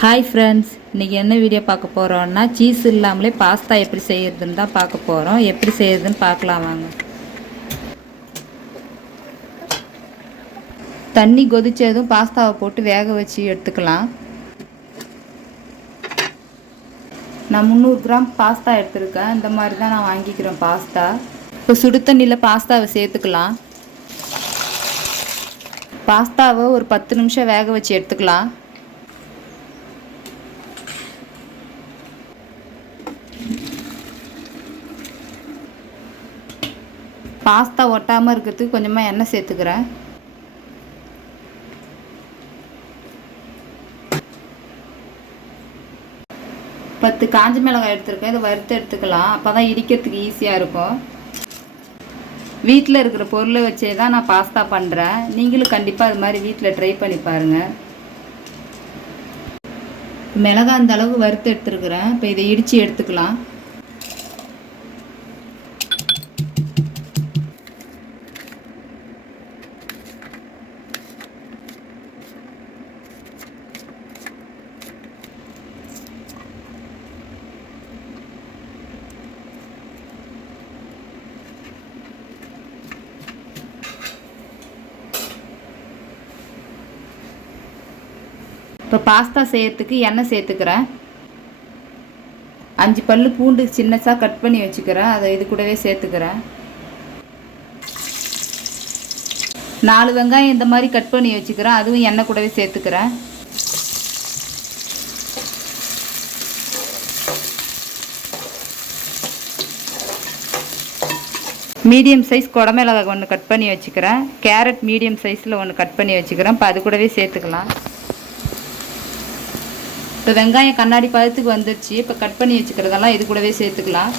Hi friends, இன்றைக்கி என்ன video பார்க்க போகிறோன்னா சீஸ் இல்லாமலே பாஸ்தா எப்படி செய்கிறதுன்னு தான் பார்க்க போகிறோம். எப்படி செய்கிறதுன்னு பார்க்கலாம் வாங்க. தண்ணி கொதிச்சதும் பாஸ்தாவை போட்டு வேக வச்சு எடுத்துக்கலாம். நான் 300 கிராம் பாஸ்தா எடுத்துருக்கேன். இந்த மாதிரி தான் நான் வாங்கிக்கிறேன் பாஸ்தா. இப்போ சுடு தண்ணியில் பாஸ்தாவை சேர்த்துக்கலாம். பாஸ்தாவை ஒரு 10 நிமிஷம் வேக வச்சு எடுத்துக்கலாம். பாஸ்தா ஒட்டாமல் இருக்கிறதுக்கு கொஞ்சமாக எண்ணெய் சேர்த்துக்கிறேன். பத்து காஞ்ச மிளகாய் எடுத்துருக்கேன். இதை வறுத்து எடுத்துக்கலாம். அப்போ தான் இடிக்கிறதுக்கு ஈஸியாக இருக்கும். வீட்டில் இருக்கிற பொருளை வச்சே தான் நான் பாஸ்தா பண்ணுறேன். நீங்களும் கண்டிப்பாக அது மாதிரி வீட்டில் ட்ரை பண்ணி பாருங்கள். மிளகாய் அந்த அளவு வறுத்து எடுத்துருக்குறேன். இப்போ இதை இடித்து எடுத்துக்கலாம். இப்போ பாஸ்தா செய்யறதுக்கு எண்ணெய் சேர்த்துக்கிறேன். 5 பல்லு பூண்டு சின்னதாக கட் பண்ணி வச்சுக்கிறேன். அதை இது கூடவே சேர்த்துக்கிறேன். 4 வெங்காயம் இந்த மாதிரி கட் பண்ணி வச்சுக்கிறேன். அதுவும் எண்ணெய் கூடவே சேர்த்துக்கிறேன். மீடியம் சைஸ் குடமிளகாய் ஒன்று கட் பண்ணி வச்சுக்கிறேன். கேரட் மீடியம் சைஸில் ஒன்று கட் பண்ணி வச்சுக்கிறேன். இப்போ அது கூடவே சேர்த்துக்கலாம். இப்போ வெங்காயம் கண்ணாடி பதத்துக்கு வந்துடுச்சு. இப்போ கட் பண்ணி வச்சுக்கிறதெல்லாம் இது கூடவே சேர்த்துக்கலாம்.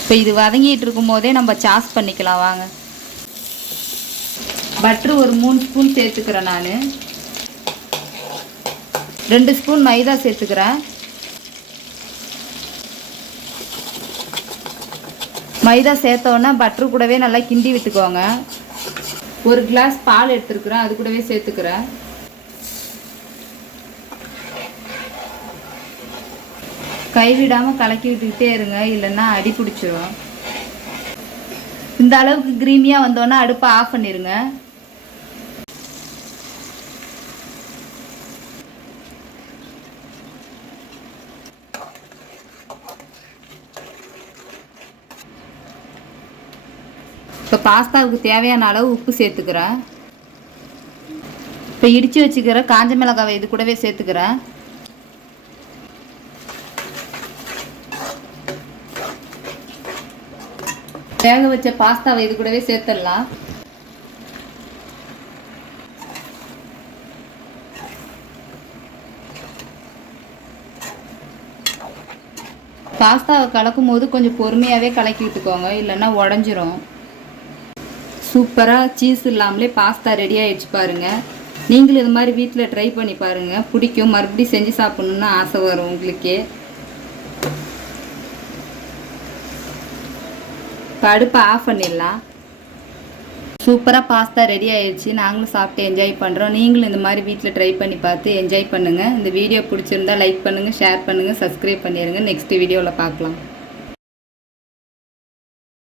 இப்போ இது வதங்கிட்டு இருக்கும் போதே நம்ம சாஸ் பண்ணிக்கலாம் வாங்க. பட்ரு ஒரு 3 ஸ்பூன் சேர்த்துக்கிறேன். நான் 2 ஸ்பூன் மைதா சேர்த்துக்கிறேன். மைதா சேர்த்தோன்னா பட்ரு கூடவே நல்லா கிண்டி விட்டுக்கோங்க. ஒரு கிளாஸ் பால் எடுத்துருக்குறேன். அது கூடவே சேர்த்துக்கிறேன். கைவிடாமல் கலக்கி விட்டுக்கிட்டே இருங்க, இல்லைன்னா அடி பிடிச்சிரும். இந்த அளவுக்கு கிரீமியாக வந்தோன்னா அடுப்பை ஆஃப் பண்ணிடுங்க. இப்போ பாஸ்தாவுக்கு தேவையான அளவு உப்பு சேர்த்துக்கிறேன். இப்போ இடித்து வச்சுக்கிற காஞ்ச மிளகாவை இது கூடவே சேர்த்துக்கிறேன். வேக வச்ச பாஸ்தாவை இது கூடவே சேர்த்துடலாம். பாஸ்தாவை கலக்கும் போது கொஞ்சம் பொறுமையாகவே கலக்கி விட்டுக்கோங்க, இல்லைன்னா உடஞ்சிரும். சூப்பராக சீஸ் இல்லாமலே பாஸ்தா ரெடி ஆகிடுச்சு பாருங்கள். நீங்களும் இது மாதிரி வீட்டில் ட்ரை பண்ணி பாருங்கள். பிடிக்கும், மறுபடியும் செஞ்சு சாப்பிட்ணுன்னு ஆசை வரும் உங்களுக்கே. இப்போ அடுப்பை ஆஃப் பண்ணிடலாம். சூப்பராக பாஸ்தா ரெடி ஆகிடுச்சு. நாங்களும் சாப்பிட்டு என்ஜாய் பண்ணுறோம். நீங்களும் இந்த மாதிரி வீட்டில் ட்ரை பண்ணி பார்த்து என்ஜாய் பண்ணுங்கள். இந்த வீடியோ பிடிச்சிருந்தா லைக் பண்ணுங்கள், ஷேர் பண்ணுங்கள், சப்ஸ்கிரைப் பண்ணிடுங்க. நெக்ஸ்ட் வீடியோவில் பார்க்கலாம்.